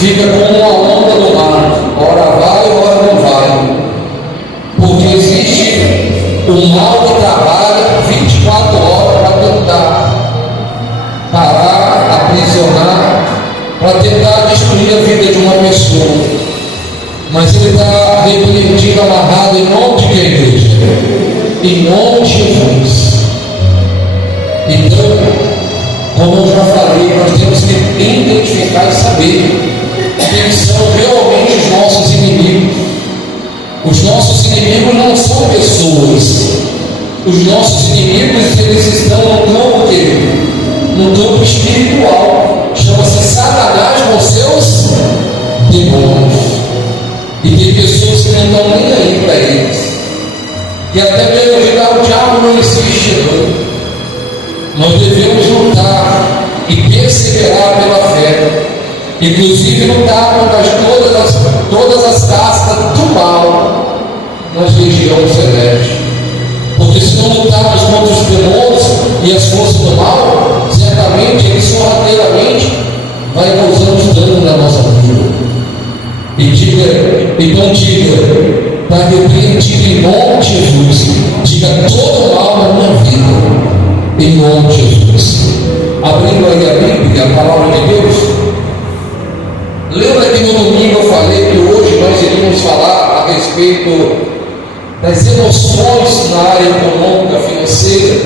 fica como uma onda no mar, ora vai, ora não vai, porque existe o mal que trabalha 24 horas para tentar parar, aprisionar, para tentar destruir a vida de uma pessoa. Mas ele está repreendido, amarrado em nome de quem, igreja? Em nome de Jesus. Então, como eu já falei, nós temos que identificar e saber quem são realmente os nossos inimigos. Os nossos inimigos não são pessoas. Os nossos inimigos, eles estão no campo quê? No campo espiritual. Chama-se Satanás com seus demônios. E tem pessoas que não estão nem aí para eles. E até mesmo de dar o diabo não existe, não. Nós devemos lutar e perseverar pela fé. Inclusive lutar contra todas as castas do mal nas regiões celestes. Porque se não lutarmos contra os demônios e as forças do mal, certamente eles sorrateiramente vai causando dano na nossa vida. Então diga, para repreendido em nome de Jesus, diga todo mal na minha vida, em nome de Jesus. Abrindo aí a Bíblia, a palavra de Deus. Lembra que no domingo eu falei que hoje nós iríamos falar a respeito das emoções na área econômica, financeira?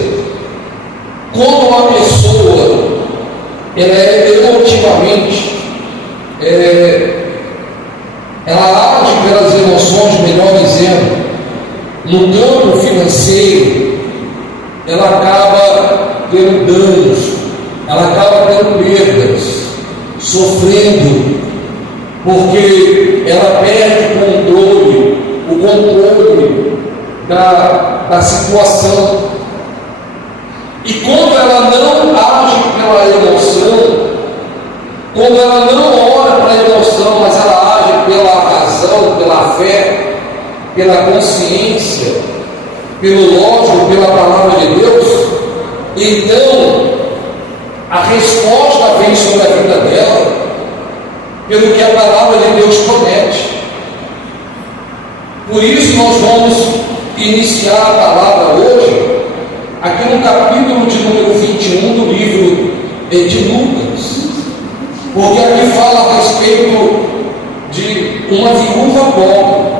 Como uma pessoa, ela é emotivamente, ela age pelas emoções, melhor dizendo, no campo financeiro, ela acaba tendo danos, ela acaba tendo perdas, sofrendo, porque ela perde o controle da situação. E quando ela não age pela emoção, quando ela não ora para a emoção, mas ela age pela razão, pela fé, pela consciência, pelo lógico, pela palavra de Deus, então a resposta vem sobre a vida dela pelo que a palavra de Deus promete. Por isso nós vamos iniciar a palavra hoje aqui no capítulo de número 21 do livro de Lucas, porque aqui fala a respeito de uma viúva pobre.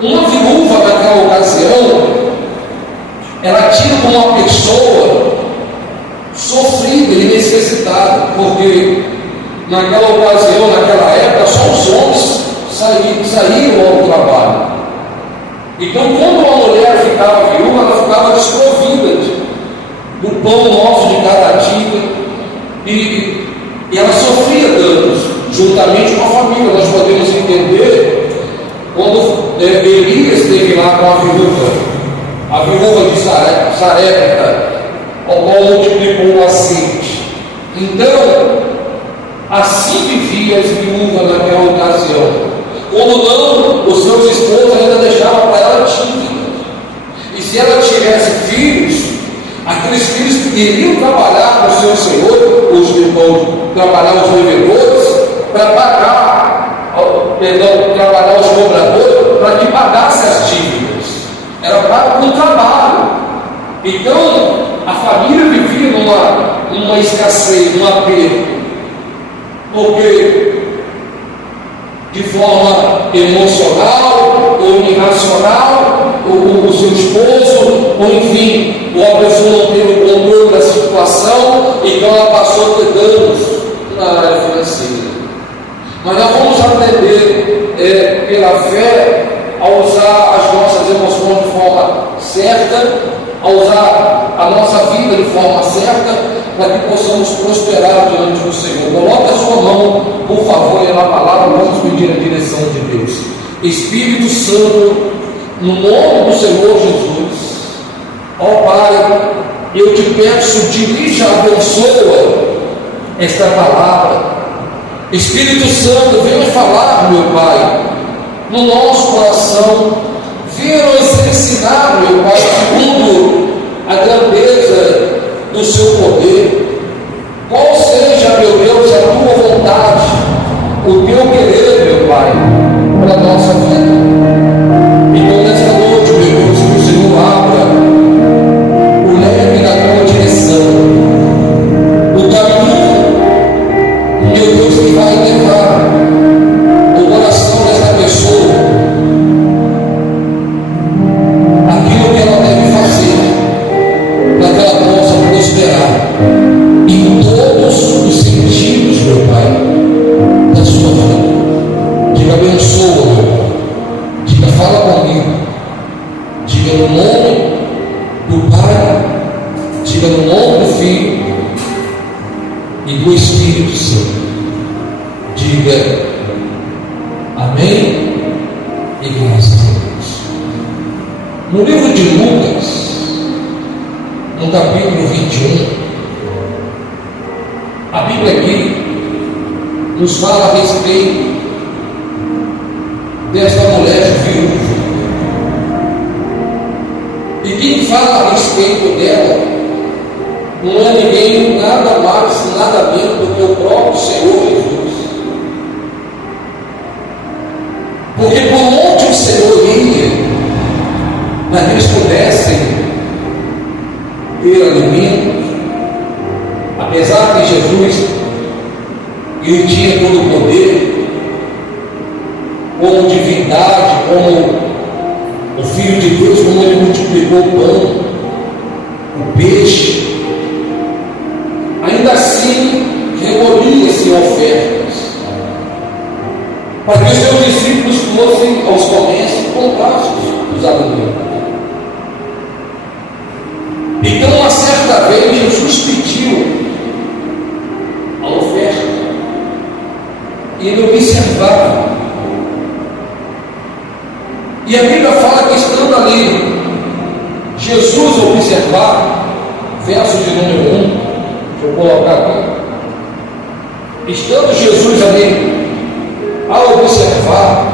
Uma viúva naquela ocasião, ela tinha uma pessoa sofrida e necessitada, porque naquela ocasião, naquela época, só os homens saíam ao trabalho. Então, quando uma mulher ficava viúva, ela ficava desprovida do pão nosso de cada dia, e ela sofria danos, juntamente com a família. Nós podemos entender quando Elias esteve lá com a viúva de Sarepta, ao qual multiplicou o azeite. Então, assim vivia as viúvas naquela ocasião. Quando não, os seus esposos ainda deixavam para ela dívida. E se ela tivesse filhos, aqueles filhos que iriam trabalhar com o seu senhor, trabalhar os devedores, para pagar, trabalhar os cobradores, para que pagasse as dívidas. Era pago com trabalho. Então, a família vivia numa escassez, num aperto, porque de forma emocional ou irracional, o seu esposo, ou enfim, ou a pessoa não teve o controle da situação, então ela passou a ter danos na área financeira. Mas nós vamos aprender pela fé a usar as nossas emoções de forma certa, a usar a nossa vida de forma certa, para que possamos prosperar diante do Senhor. Coloque a sua mão, por favor, na palavra. Vamos pedir a direção de Deus. Espírito Santo, no nome do Senhor Jesus, ó Pai, eu te peço, dirija, abençoa esta palavra. Espírito Santo, venha falar, meu Pai, no nosso coração. Venha nos ensinar, meu Pai, segundo a grandeza do seu poder. Qual seja, meu Deus, a tua vontade estiver no nome do Filho e do Espírito Santo. Diga amém e graças a Deus. No livro de Lucas, no capítulo 21, a Bíblia aqui nos fala a respeito desta mulher viúva. E quem fala a respeito dela não é ninguém, nada mais, nada menos do que o próprio Senhor Jesus. Porque por onde o Senhor ia, para que eles pudessem ter alimento, apesar que Jesus ele tinha todo o poder, como divindade, como o Filho de Deus, como ele multiplicou o pão, o peixe, ainda assim recolhia-se em ofertas, para que os seus discípulos fossem aos comércios e comprassem os alimentos. Então, uma certa vez, Jesus pediu a oferta, e ele observava. E a Bíblia fala que estando ali, Jesus observava, verso de número 1, deixa eu colocar aqui. Estando Jesus ali, ao observar,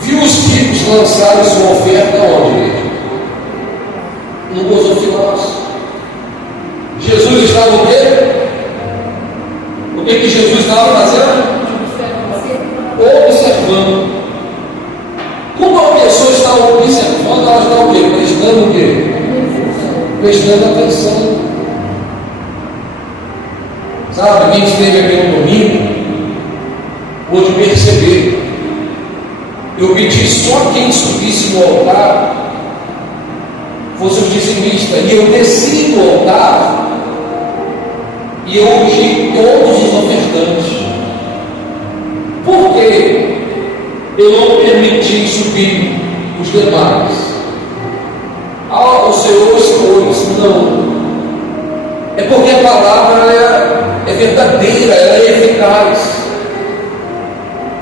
viu os tipos lançarem sua oferta onde? No gasofilaço. Jesus estava o quê? O que Jesus estava fazendo? Observando. Quando a pessoa está observando, ela está o quê? Prestando o quê? Prestando atenção. Sabe, quem esteve aqui no domingo pôde perceber. Eu pedi só quem subisse no altar fosse o dizimista, e eu desci do altar e eu ungi todos os ofertantes. Por quê? Eu não permiti subir os demais. O Senhor escolhe, não. É porque a palavra é verdadeira, ela é eficaz.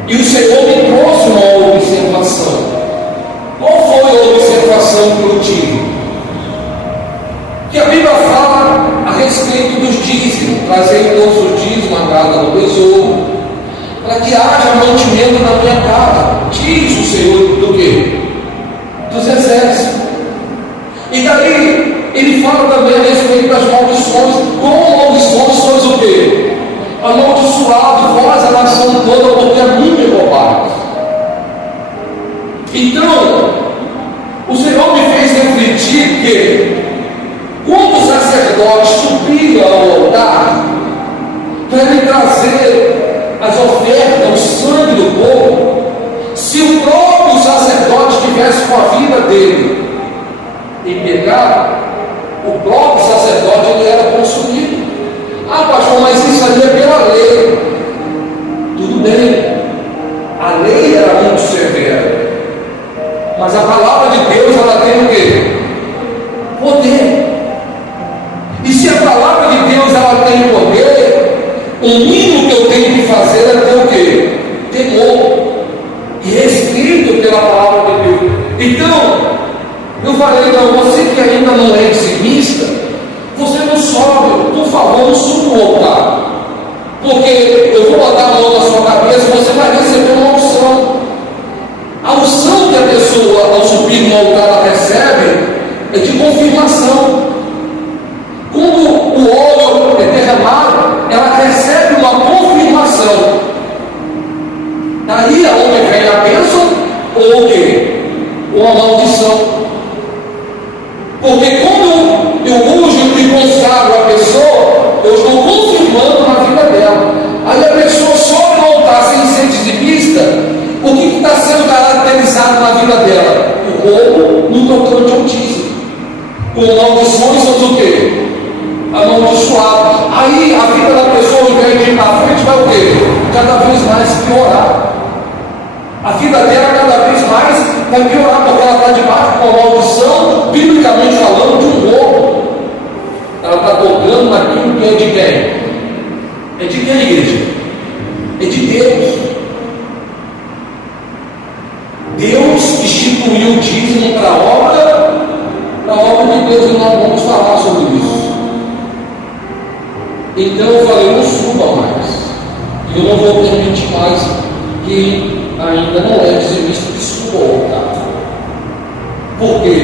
E o Senhor me trouxe uma observação. Qual foi a observação que eu tive? Que a Bíblia fala a respeito dos dízimos, trazendo todos os dízimos à casa do tesouro, para que haja mantimento na minha casa, diz o Senhor do quê? Dos exércitos. E daí ele fala também a respeito das maldições. Como maldições sois o quê? Amaldiçoado vós a nação toda, porque a mim me roubaste. Então, o Senhor me fez refletir que quando os sacerdotes subiam ao altar para lhe trazer as ofertas, o sangue do povo, se o próprio sacerdote tivesse com a vida dele em pecado, o próprio sacerdote ele era consumido. Pastor, mas isso ali é pela lei. Tudo bem, a lei era muito severa, mas a palavra de Deus ela tem o quê? Poder. E se a palavra de Deus ela tem poder, o mínimo que eu tenho que fazer é ter o quê? Temor e respeito pela palavra de Deus. Então, eu falei, não, você que ainda não é dizimista, você não sobe, por favor, não suba o altar, porque eu vou botar a mão na sua cabeça, você vai receber uma unção. A unção que a pessoa, ao subir no altar, ela recebe, é de confirmação. Quando o óleo é derramado, ela recebe uma confirmação. Daí aonde vem a bênção, ou o quê? Ou a maldição. Porque quando eu unjo e consagro a pessoa, eu estou confirmando na vida dela. Aí a pessoa sobe no altar sem ser dizimista, o que está sendo vida dela? O roubo no tocante ao dízimo. Com maldições são o quê? Amaldiçoado. Aí a vida da pessoa, ao invés de ir para frente, vai o quê? Cada vez mais piorar. A vida dela cada vez mais vai piorar, porque ela está debaixo de uma maldição, biblicamente falando, de um roubo. Ela está tocando naquilo que é de quem? É de quem, igreja? É de Deus. Deus instituiu o dízimo para a obra de Deus, e nós vamos falar sobre isso. Então eu falei, não suba mais. E eu não vou permitir mais que ainda não é dizimista que suba ao altar. Por quê?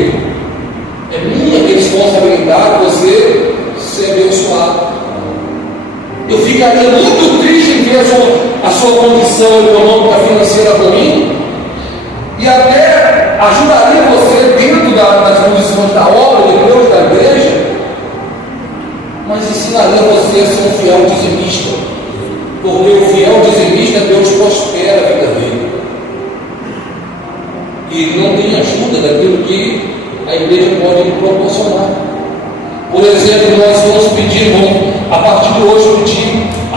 É minha responsabilidade você ser abençoado. Eu ficaria muito triste em ver a sua condição econômica financeira ruim, e até ajudaria você dentro das condições da obra de Deus, da igreja, mas ensinaria você a ser um fiel dizimista, porque o fiel dizimista, Deus prospera a vida dele, e não tem ajuda daquilo que a igreja pode lhe proporcionar. Por exemplo, nós vamos pedir, a partir de hoje, pedir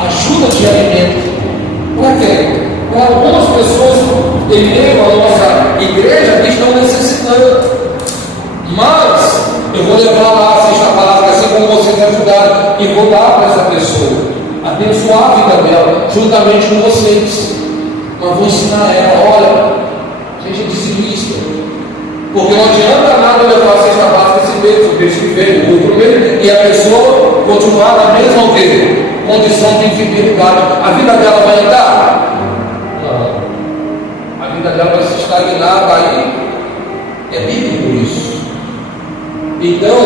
ajuda de alimento. Para quê? Para algumas pessoas em meio à nossa igreja que estão necessitando. Mas eu vou levar lá a cesta básica, assim como vocês ajudaram, e vou dar para essa pessoa, abençoar a vida dela, juntamente com vocês. Mas vou ensinar ela, olha, seja dizimista. Porque não adianta nada levar a cesta básica esse mês, o mês que vem, o outro mês, e a pessoa continuar na mesma condição de infidelidade. A vida dela vai andar? Não. A vida dela vai se estagnar, aí é bíblico isso. Então,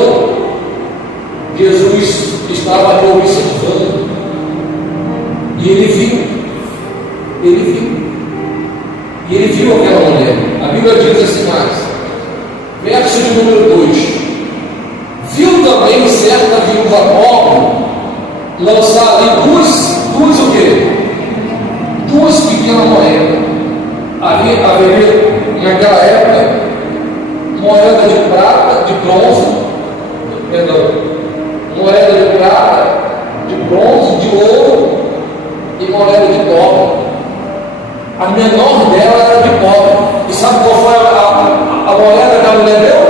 Jesus estava ali observando, e ele viu aquela mulher. A Bíblia diz assim mais, verso de número 2: viu também certa viúva pobre lançar ali duas o quê? Duas pequenas moedas. Haveria naquela época moeda de prata, de bronze, moeda de prata, de bronze, de ouro e moeda de cobre. A menor dela era de cobre. E sabe qual foi a moeda que a mulher deu?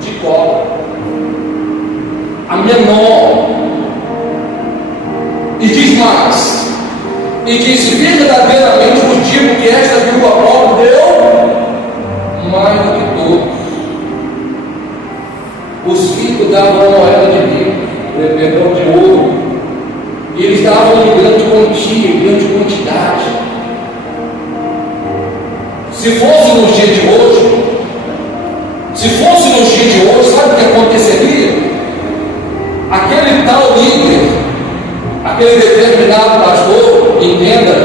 De cobre. A menor. E diz mais. E disse, verdadeiramente vos digo que esta viúva pobre deu mais do que todos. Os ricos davam uma moeda de ouro. E eles davam em grande quantia, em grande quantidade. Se fosse nos dias de hoje, sabe o que aconteceria? Aquele tal líder, aquele determinado pastor, entenda,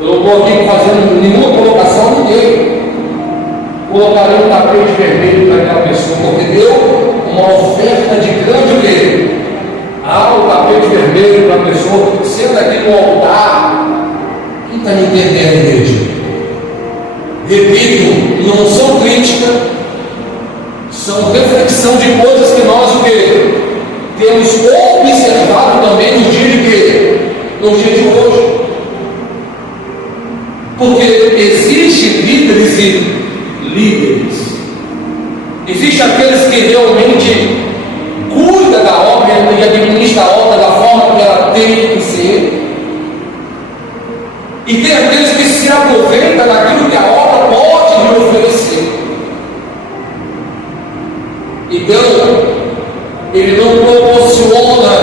eu não estou aqui fazendo nenhuma colocação a ninguém, colocarei um tapete vermelho para aquela pessoa, porque deu uma oferta de grande o quê? O tapete vermelho para a pessoa, sendo aqui no altar. Quem está me entendendo, igreja? Repito, não são crítica, são reflexão de coisas que nós o quê? Temos observado também nos dias de quê? Nos dias de hoje. Porque existem líderes e líderes. Existem aqueles que realmente cuidam da obra e administram a obra da forma que ela tem que ser. E tem aqueles que se aproveitam daquilo que a obra pode lhe oferecer. Então, ele não proporciona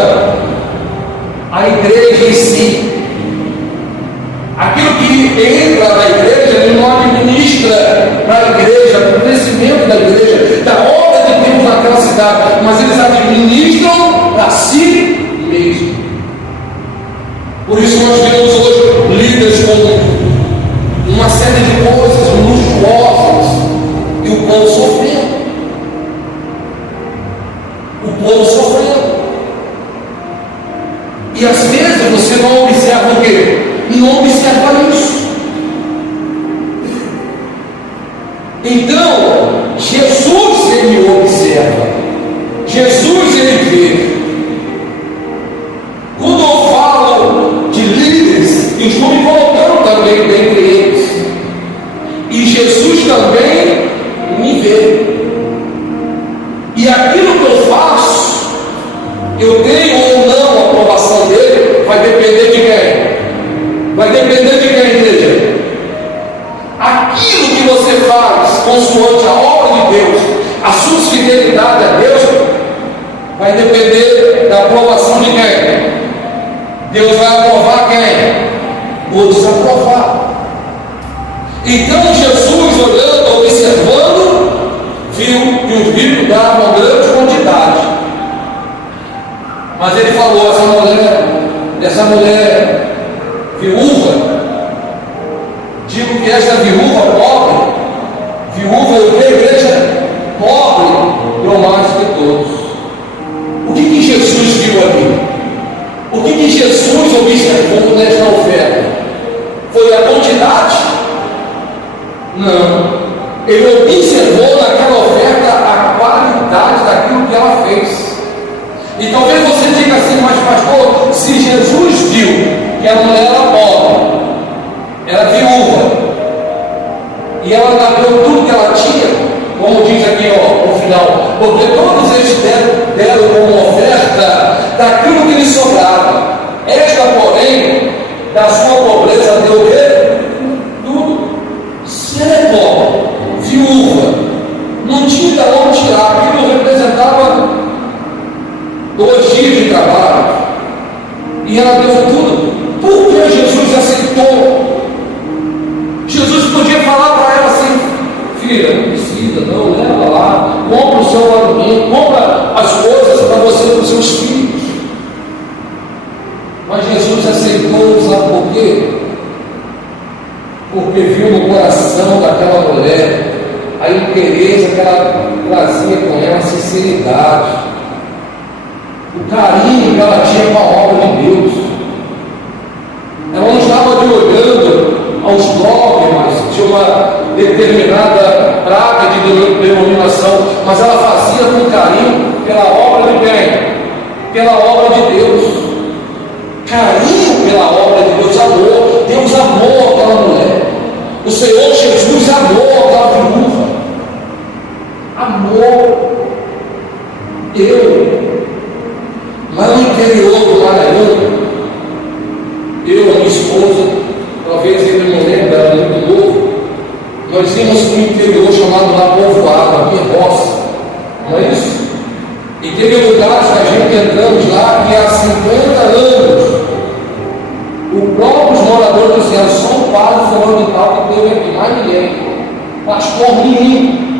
a igreja em si. Aquilo que entra na igreja, ele não administra para a igreja, para o crescimento da igreja, da obra de Deus naquela cidade, mas eles administram para si mesmo. Por isso nós vemos hoje líderes com uma série de coisas luxuosas e o povo sofrendo. E às vezes você não observa o quê? Não observa isso. Então, Jesus ele observa, Jesus ele vê. Quando eu falo de líderes, eu estou me colocando também dentre eles, e Jesus também me vê, e aquilo que eu faço, eu tenho ou não a aprovação dele, vai depender de quem? Vai depender de quem, igreja? Aquilo que você faz consoante a obra de Deus, a sua fidelidade a Deus, vai depender da aprovação de quem? Deus vai aprovar quem? Ou desaprovar. Então Jesus, olhando, observando, viu que os ricos davam grande quantidade. Mas ele falou, essa mulher viúva, digo que esta viúva pobre, viúva eu creio, igreja pobre, deu mais que todos. O que Jesus viu ali? O que Jesus observou nesta oferta? Foi a quantidade? Não. Ele observou naquela oferta a qualidade daquilo que ela fez. E talvez você diga assim, mas pastor, se Jesus viu que a mulher era pobre, era viúva, e ela deu tudo que ela tinha, como diz aqui no final, porque todos eles deram como oferta daquilo que lhe sobrava. Esta, porém, da sua pobreza deu o quê? Tudo. Se ela é pobre, viúva, não tinha de onde tirar, aquilo representava 2 dias de trabalho, e ela deu tudo. Por que Jesus aceitou? Jesus podia falar para ela assim: filha, não precisa, não, leva lá, compra o seu alimento, compra as coisas para você e para os seus filhos. Mas Jesus aceitou, sabe por quê? Porque viu no coração daquela mulher a impureza que ela trazia com ela, a sinceridade, o carinho que ela tinha com a obra de Deus. Ela não estava ali olhando aos dogmas de uma determinada praga de denominação, mas ela fazia com carinho pela obra de quem? Pela obra de Deus. Carinho pela obra de Deus, amor. Deus amou aquela mulher. O Senhor Jesus amou aquela viúva. Amor. Lá no interior do Maranhão, eu e minha esposa, talvez ele não lembre, era muito novo, nós íamos para um interior chamado lá Povoado, aqui em Roça, não é isso? E teve lugares que a gente entramos lá que há 50 anos, os próprios moradores disseram, só o padre fulano de tal que teve aqui, mais ninguém, pastor nenhum.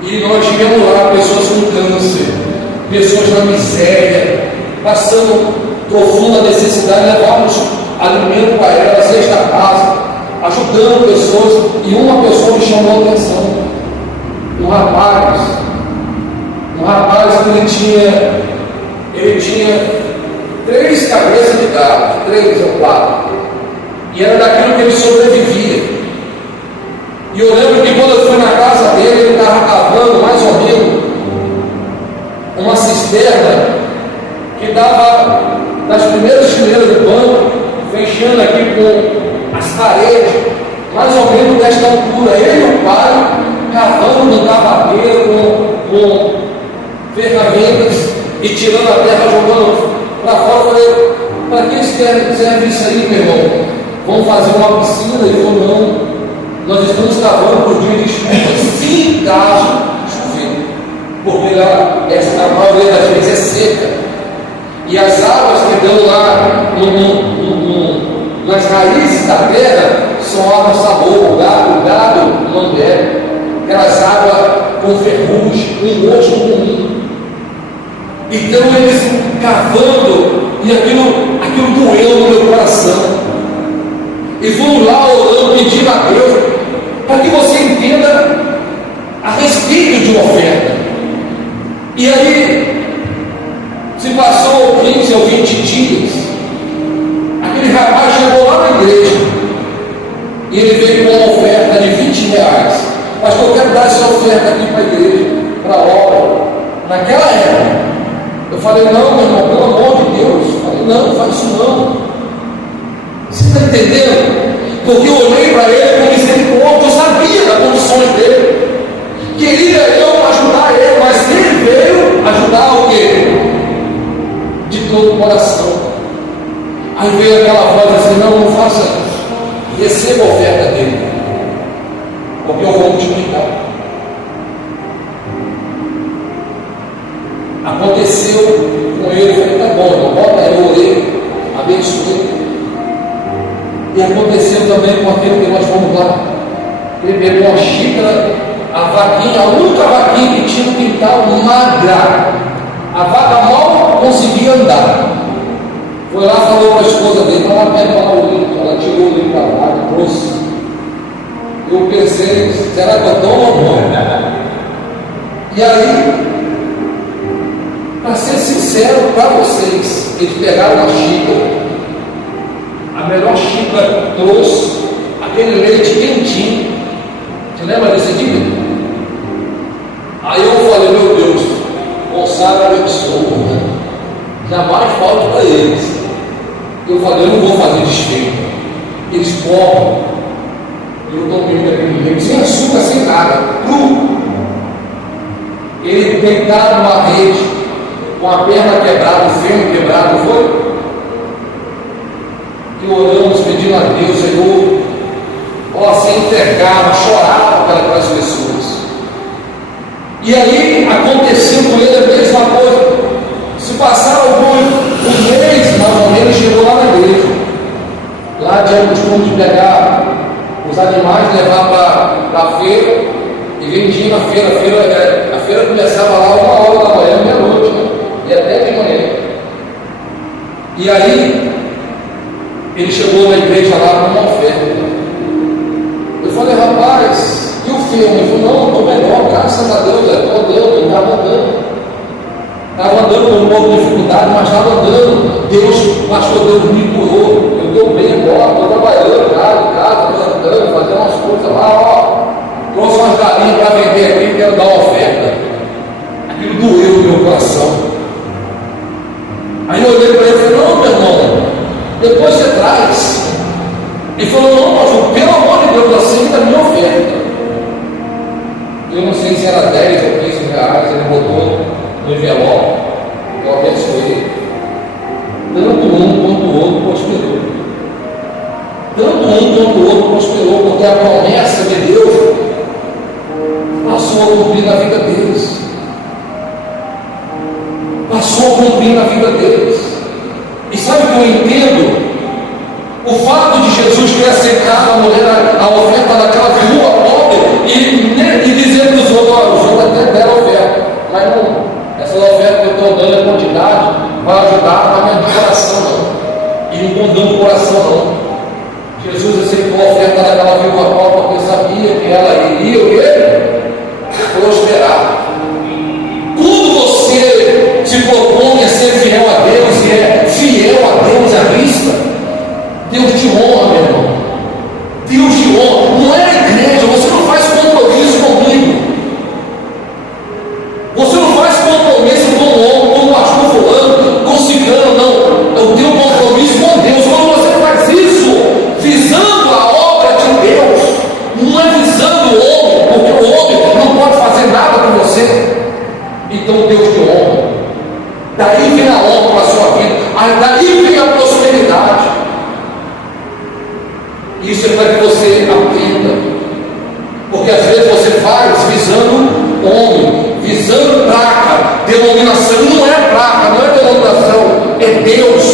E nós tivemos lá pessoas com câncer, pessoas na miséria, passando profunda necessidade, levamos alimento para elas, cesta casa, ajudando pessoas, e uma pessoa me chamou a atenção, um rapaz que ele tinha 3 cabeças de gado, 3 ou 4, e era daquilo que ele sobrevivia. E eu lembro que quando eu fui na casa dele, ele estava cavando mais ou menos uma cisterna que dava das primeiras fileiras do banco, fechando aqui com as paredes, mais ou menos desta altura. Ele e o pai cavando no cavaqueiro com ferramentas e tirando a terra, jogando para fora. Eu falei, para que serve isso aí, meu irmão? Vamos fazer uma piscina? Ele falou, não, nós estamos cavando por dia de chuva, se caso chover, porque a maioria das vezes é seca, e as águas que dão lá nas raízes da terra são águas sabor, o gado não bebe, aquelas águas com ferrugem, com gosto ruim. Então eles cavando, e aquilo doeu no meu coração. E vamos lá orando, pedindo a Deus, para que você entenda a respeito de uma oferta. E aí, se passou 15 ou 20 dias, aquele rapaz chegou lá na igreja, e ele veio com uma oferta de R$20. pastor, eu quero dar essa oferta aqui para a igreja, para a obra. Naquela época, eu falei, não, meu irmão, pelo amor de Deus. Eu falei, não faz isso não. Você está entendendo? Porque eu olhei para ele com misericórdia, eu sabia das condições dele. Queria eu ajudar ele, mas ele veio ajudar o quê? De todo o coração. Aí veio aquela voz assim, não faça isso. Receba a oferta dele. Porque eu vou multiplicar. Aconteceu com ele, eu falei, tá bom, então bota aí, eu orei, abençoei. E aconteceu também com aquele que nós fomos lá. Ele pegou uma xícara, a vaquinha, a única vaquinha que tinha um quintal magra. A vaca mal conseguia andar. Foi lá, falou para a esposa dele, ela pega lá o litro, ela tirou o litro da vaca, trouxe. Eu pensei, será que eu tomo ou não? E aí, para ser sincero para vocês, eles pegaram uma xícara, a melhor xícara, trouxe aquele leite quentinho. Você lembra desse dia? Aí eu falei, meu Deus, consagra abençoa, né? Jamais falte para eles. Eu falei, eu não vou fazer desfeito. Eles comem. Eu tomei daquele leite, sem açúcar, sem nada, cru. Ele deitado numa rede, com a perna quebrada, o fêmur quebrado, foi? Que oramos, pedindo a Deus, Senhor, ó, se entregava, chorava para aquelas pessoas. E aí aconteceu com ele a mesma coisa. Se passaram um mês, mais ou menos, chegou lá na igreja. Lá tinha o costume de pegar os animais, levar para a feira e vendia na feira. A feira começava lá 1h da manhã, meia-noite, né? E até de manhã. E aí ele chegou na igreja lá com uma oferta. Eu falei, rapaz, e o filme? Ele falou, não, estou melhor, graças a Deus, estou andando, estava andando. Estava andando com um pouco de dificuldade, mas estava andando. Deus, pastor, Deus me curou. Eu estou bem agora, estou trabalhando, casa, andando, fazendo umas coisas lá, ó. Trouxe umas galinhas para vender aqui, quero dar uma oferta. Aquilo doeu no meu coração. Aí eu olhei para ele e falei, não, meu irmão, depois você traz. Ele falou, não, pastor, pelo amor de Deus, aceita a minha oferta. Eu não sei se era 10 ou 15 reais, ele botou no envelope, eu abençoei. Tanto um quanto o outro prosperou. Tanto um quanto o outro prosperou, porque a promessa de Deus passou a cumprir na vida deles. Passou a cumprir na vida deles. E sabe o que eu entendo? O fato de Jesus ter aceitado a mulher, a oferta daquela viúva pobre e dizer para os outros, os outros até deram oferta, mas não, essa oferta que eu estou dando, a quantidade, vai ajudar a minha coração, não. E não condão o coração, não. Jesus aceitou a oferta daquela viúva pobre porque sabia que ela iria o quê? Prosperar. Quando você se propõe a ser fiel a Deus e é fiel a Deus à vista, Deus te honra, meu irmão. Deus te honra. Não é a igreja, você não faz compromisso comigo. Você não faz compromisso com o homem, com o pastor fulano, com o ciclano, não. Eu tenho compromisso com Deus. Quando você faz isso, visando a obra de Deus, não é visando o homem, porque o homem não pode fazer nada por você. Então Deus te honra. Daí vem a honra para a sua vida. Daí vem a prosperidade. Isso é para que você aprenda. Porque às vezes você faz visando homem, visando placa, denominação. Não é placa, não é denominação, é Deus.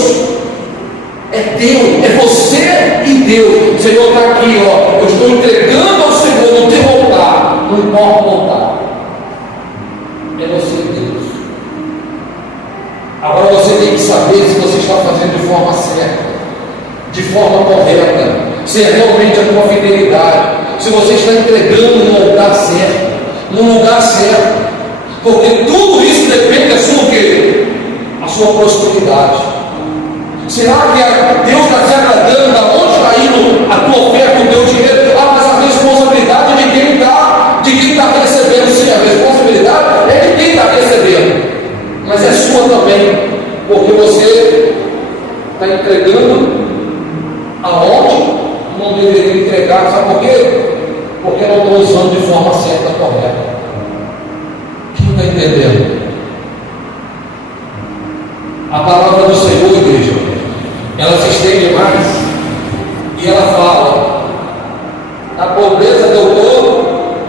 É Deus, é você e Deus. O Senhor está aqui, ó. Eu estou entregando ao Senhor no teu altar. Não importa o altar. É você e Deus. Agora você tem que saber se você está fazendo de forma certa, de forma correta, se é realmente a tua fidelidade, se você está entregando no lugar certo, porque tudo isso depende da sua quê? A sua prosperidade. Será que Deus está se agradando da onde está indo a tua oferta, o teu dinheiro? Mas a responsabilidade de quem dá, de poder entregar, sabe por quê? Porque não estou usando de forma certa, correta. Quem está entendendo? A palavra do Senhor, igreja, ela se estende mais e ela fala: a pobreza deu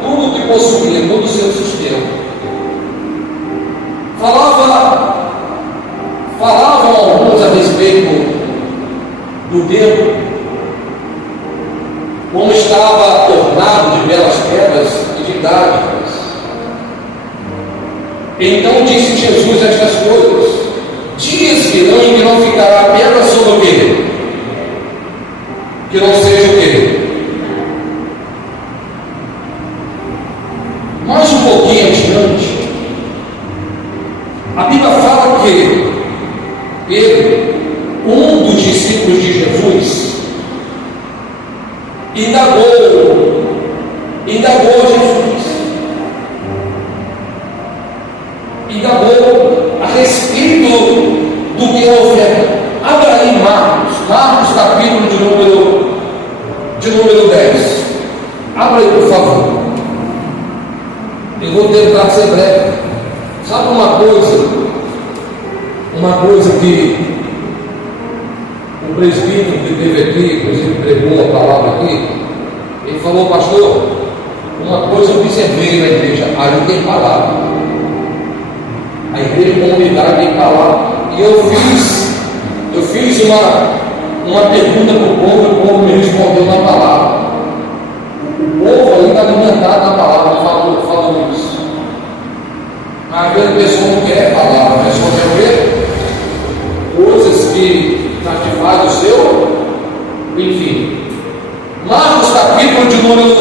tudo que possuía, todo o seu sustento. Falavam alguns a respeito do templo, como estava ornado de belas pedras e de dádivas. Então disse Jesus estas coisas: dias virão em que não ficará pedra sobre o quê? Que não seja o quê? Mais um pouquinho adiante, a Bíblia fala que Pedro, um dos discípulos de Jesus, indagou Jesus, a respeito do que é oferta. Abra aí Marcos capítulo de número 10. Abra aí, por favor. Eu vou tentar ser breve. Sabe uma coisa que o presbítero que teve aqui, inclusive pregou a palavra aqui, ele falou: pastor, uma coisa eu observei na igreja, ali tem palavra. A igreja comunitária tem palavra. E eu fiz uma pergunta para o povo, e o povo me respondeu na palavra. O povo ainda alimentado na palavra, falou isso. Às vezes a pessoa não quer falar, a pessoa quer ver coisas que satisfazem o seu, enfim. Marcos capítulo de número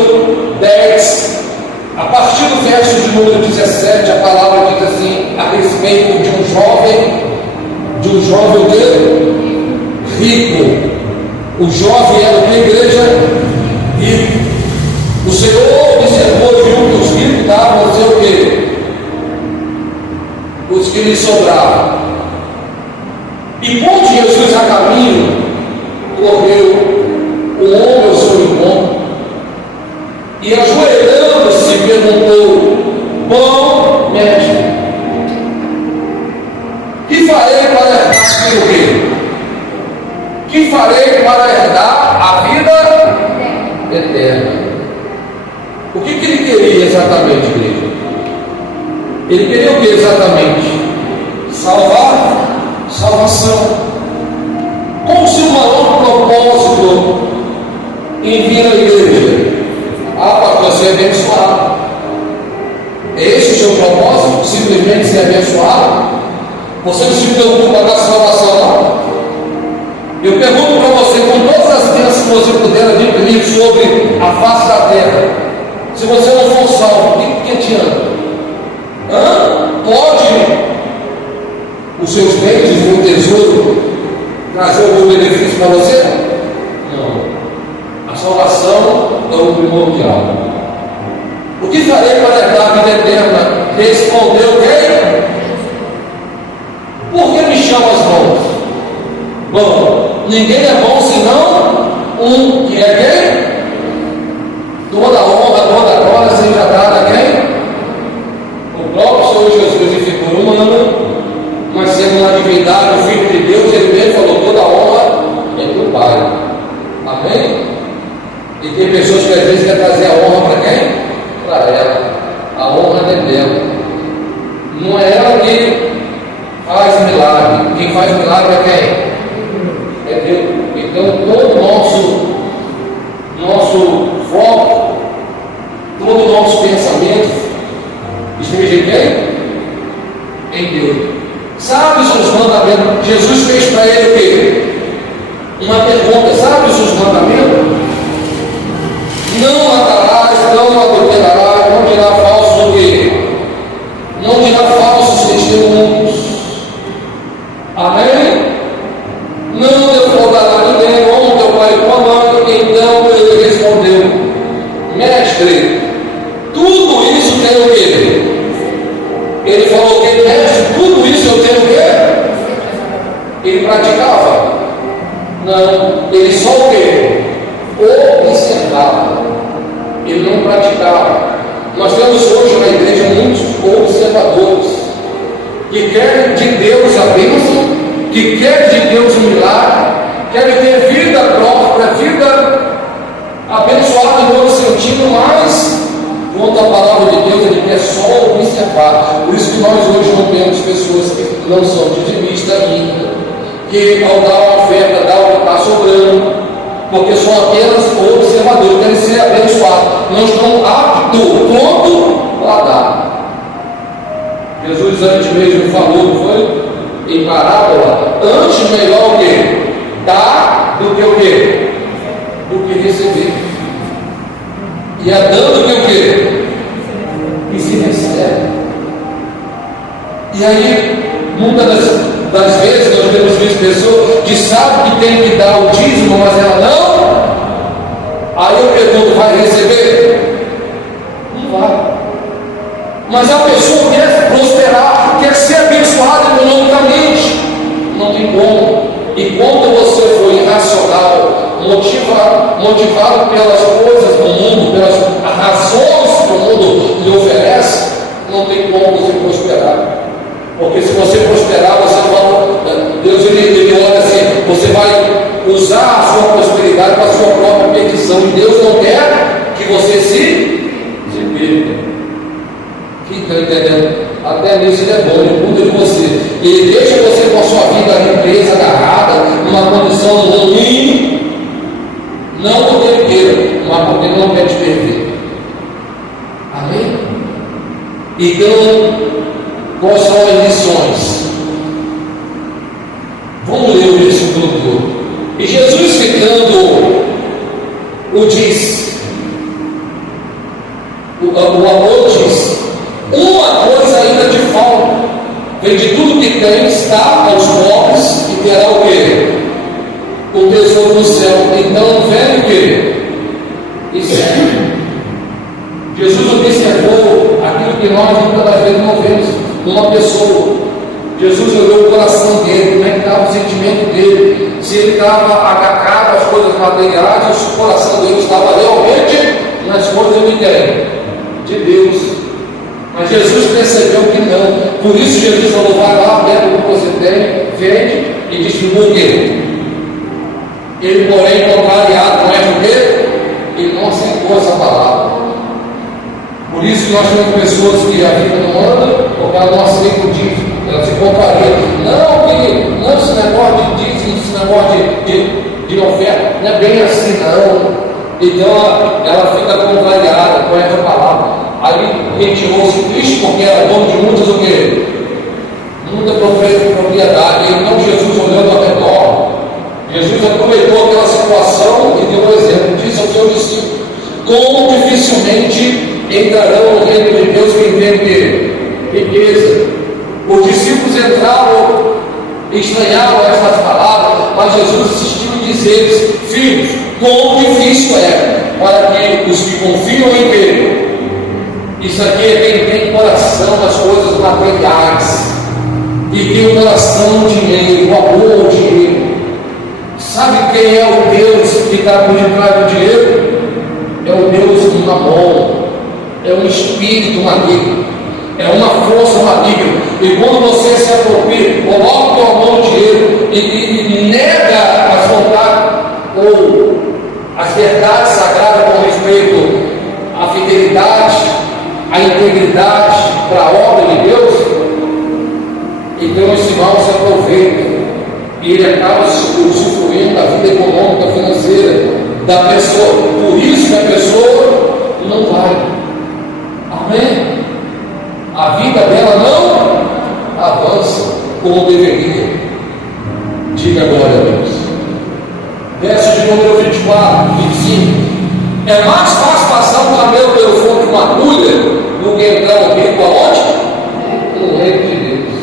10, a partir do verso de número 17, a palavra diz assim, a respeito de um jovem rico. O jovem era da igreja rico. O Senhor observou e viu que os ricos davam o seu quê? Os que lhe sobravam. E quando Jesus a caminho, correu o homem ao seu encontro e, ajoelhando-se, perguntou: bom mestre, que farei para herdar aquilo quê? Que farei para herdar a vida eterna? O que ele queria exatamente, igreja? Ele queria o que exatamente? Salvação. Como se o maior propósito em vir à igreja? Para você abençoar. É esse o seu propósito? Simplesmente ser abençoado? Você não se preocupa com a salvação, não? Eu pergunto para você, com todas as bênçãos que você puder adquirir sobre a face da terra, se você não for salvo, o que adianta? Pode os seus bens, o seu tesouro, trazer algum benefício para você? Não. A salvação é o primordial. O que farei para herdar a vida eterna? Respondeu quem? Por que me chama as mãos? Bom, ninguém é bom senão um que é quem? Toda honra, toda glória seja dada a quem? O próprio Senhor Jesus, em figura humana, mas sendo uma divindade, o Filho de Deus, ele mesmo falou: toda honra é do Pai. Amém? E tem pessoas que às vezes querem trazer a honra para quem? Para ela. A honra é dela. Não é ela que faz milagre. Quem faz milagre é quem? É Deus. Então todo o nosso foco, todo o nosso pensamento esteja em quem? Em Deus. Sabe os seus mandamentos? Jesus fez para ele o quê? Uma pergunta: sabe os seus mandamentos? Não matarás, não adulterarás, não dirá falso o quê? Não dirá falsos testemunhos. Amém? estava, ele não praticava. Nós temos hoje na igreja muitos observadores que querem de Deus a bênção, que querem de Deus um milagre, querem ter vida própria, vida abençoada em todo sentido, mas quanto à palavra de Deus, ele quer só observar. Por isso que nós hoje não temos pessoas que não são dizimistas ainda, que ao dar uma oferta, dá o que está sobrando, porque são apenas observadores, querem ser abençoados, não estão aptos, prontos para dar. Jesus antes mesmo falou, não foi? Em parábola, antes melhor o quê? Dar do que o quê? Do que receber. E é dando que o quê? Que se recebe. E aí, muitas das vezes nós temos visto pessoas que sabem que tem que dar o dízimo, mas ela não. Aí eu pergunto, vai receber? Não vai. Mas a pessoa quer prosperar, quer ser abençoada economicamente. Não tem como. E quando você for irracional, motivado pelas coisas do mundo, pelas razões que o mundo lhe oferece, não tem como você prosperar. Porque se você prosperar, você vai, Deus ele olha assim, você vai usar a sua prosperidade para a sua própria perdição. E Deus não quer que você se perca. Quem está entendendo? Até nisso ele é bom, ele cuida de você. Ele deixa você com a sua vida presa, agarrada, numa condição ruim, não porque ele queira, mas porque ele não quer te perder. Amém? Então, quais são as lições? Vamos ler o versículo todo. E Jesus ficando, o diz, o amor diz, uma coisa ainda te falta, vende tudo que tens, dá aos pobres, e terá o quê? O tesouro no céu. Então vem o quê? E segue. Jesus observou aquilo que nós muitas das vezes não vemos numa pessoa. Jesus olhou o coração dele, como é que estava o sentimento dele, se ele estava agarrado às coisas materiais, ou se o coração dele estava realmente nas coisas de quem? De Deus. Mas Jesus percebeu que não. Por isso Jesus falou, vai lá, pega o que você tem, vende e distribui o quê? Ele, porém, contrariado com esta dele, ele não aceitou essa palavra. Por isso que nós temos pessoas que a vida não anda, porque ela não aceita o dízimo, ela se contraria. Não, esse negócio de dízimo, esse negócio de oferta, não é bem assim não. Então ela fica contrariada com essa palavra. Aí retirou-se Cristo, porque era dono de muitas o quê? Muita propriedade. Então Jesus olhando ao redor, Jesus aproveitou aquela situação e deu um exemplo. Disse ao seu discípulo, como dificilmente entrarão no reino de Deus quem tem riqueza. Os discípulos entraram, estranharam estas palavras, mas Jesus insistiu em dizer-lhes, filhos, quão difícil é para que os que confiam em Deus. Isso aqui é quem tem coração nas coisas materiais e tem o coração no dinheiro, o amor ao dinheiro. Sabe quem é o Deus que está por detrás do dinheiro? É o Deus do mamon, é um espírito maligno, é uma força maligna. E quando você se apropria, coloca a mão no dinheiro e nega as vontades ou as verdades sagradas com respeito à fidelidade, à integridade para a obra de Deus, então esse mal se aproveita e ele acaba usufruindo da vida econômica, financeira da pessoa. Por isso que a pessoa não vai. Amém? A vida dela não avança como deveria. Diga glória a Deus. Verso de número 24, 25. É mais fácil passar um camelo pelo fundo de uma agulha do que entrar no rico aonde? No reino de Deus.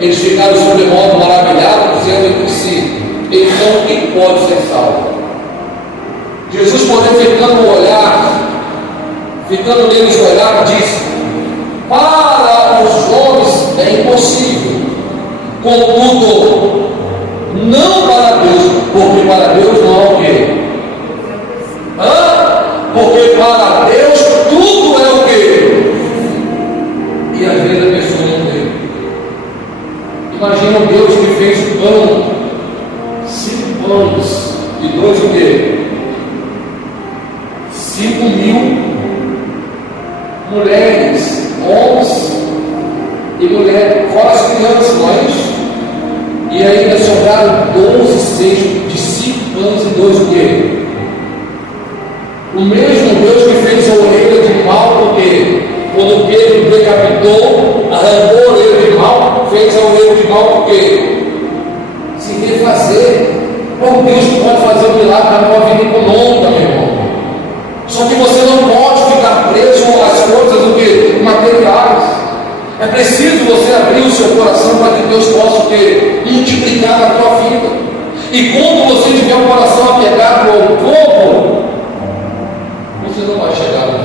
Eles ficaram sobre modo maravilhados, dizendo entre si, então quem pode ser salvo? Jesus, modificando o olhar, ficando neles o olhar, disse, para os homens é impossível, contudo, não para Deus, porque para Deus não há o quê? 5.000 mulheres, homens e mulheres, fora as crianças, não é isso? E ainda sobraram 12 seixos de 5 anos e 2 o quê? O mesmo Deus que fez a orelha de mal, porque quando Pedro decapitou, arrancou a orelha de mal, fez a orelha de mal, porque se refazer. Bom, Deus pode fazer um milagre na tua vida econômica, meu irmão. Só que você não pode ficar preso às coisas do que materiais. É preciso você abrir o seu coração para que Deus possa o quê? Multiplicar na tua vida. E quando você tiver o coração apegado ao pouco, você não vai chegar lá.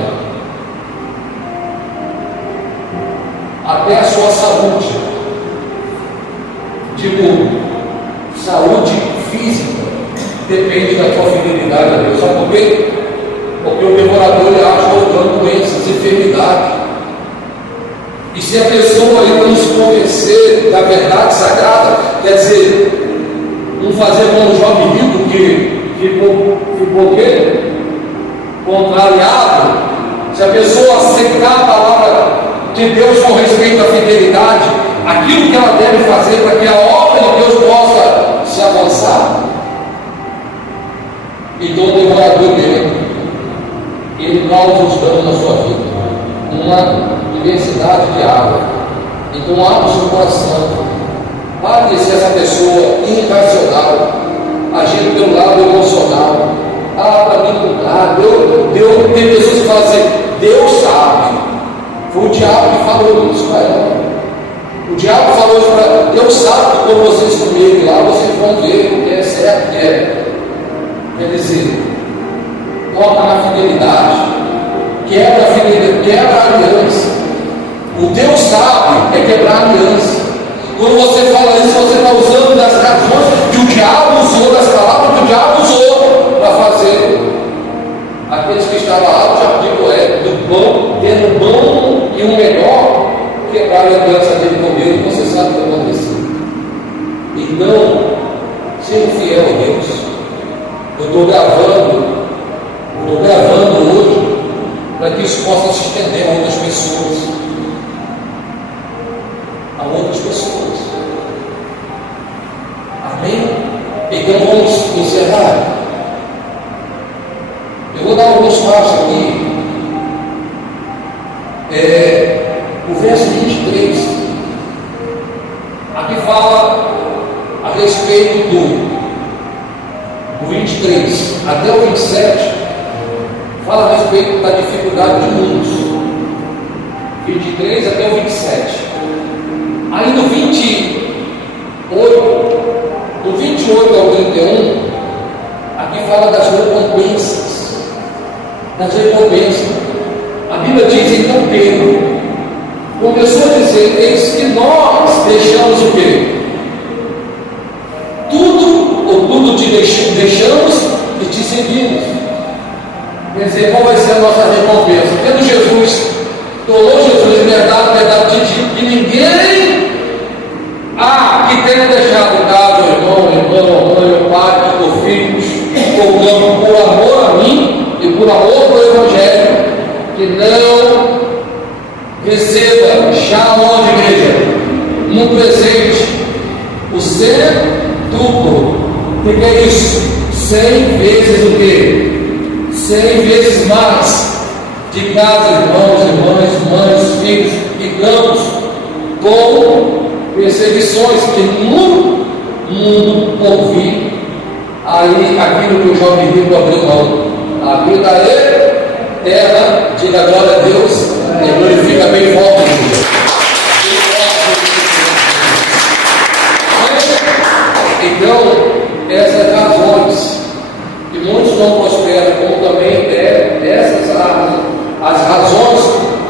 Até a sua saúde, digo, saúde física, depende da tua fidelidade a Deus. Sabe por quê? Porque o devorador ele acha colocando doenças, enfermidades. E se a pessoa aí não se convencer da verdade sagrada, quer dizer, não fazer como o jovem rico que ficou o quê? Contrariado. Se a pessoa aceitar a palavra de Deus com respeito à fidelidade, aquilo que ela deve fazer para que a obra de Deus possa se avançar, então o devorador dele, ele causa os danos na sua vida, uma diversidade de água. Então abra o seu coração, pare de ser essa pessoa irracional, agindo pelo lado emocional. Para mim não dá. Tem pessoas que falam assim, Deus sabe. Foi o diabo que falou isso para ela. O diabo falou isso para ela. Deus sabe que quando vocês comerem lá, vocês vão ver o que é certo, o que é. Quer dizer, toca na fidelidade, quebra a fidelidade, quebra a aliança. O Deus sabe é quebrar a aliança. Quando você fala isso, você está usando das razões que o diabo usou, das palavras que o diabo usou para fazer. Aqueles que estavam lá, já digo, do pão, tendo pão e o melhor, quebrar a aliança dele com Deus. Você sabe o que aconteceu. Então, seja fiel a Deus. Eu estou gravando hoje para que isso possa se estender a outras pessoas. A outras pessoas. Amém? Então vamos encerrar. Eu vou dar alguns passos aqui. O verso 23. Aqui fala a respeito do 23 até o 27. Fala a respeito da dificuldade de muitos. 23 até o 27. Aí no 28, do 28 ao 31, aqui fala das recompensas. Das recompensas. A Bíblia diz, então Pedro começou a dizer, eis que nós deixamos o quê? Tudo te deixamos e te seguimos. Quer dizer, qual vai ser a nossa recompensa? Tendo Jesus, tornou Jesus verdade te digo que ninguém que tenha deixado casa, irmão, mãe, pai, ou filhos, ou campo, por amor a mim e por amor ao Evangelho, que não receba já onde, igreja, no presente, o centuplo. O que é isso? 100 vezes o quê? 100 vezes mais de casa, irmãos, irmãs, mães, filhos e campos, com perseguições que no mundo por vir, aí aquilo que o jovem rico abriu mão. A vida eterna, diga glória a Deus, e glorifica bem forte. Então, essas razões que muitos não prosperam, como também essas as razões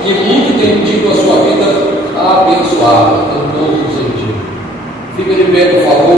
que muito tem dito a sua vida abençoada em todos os sentidos. Fica de pé, por favor.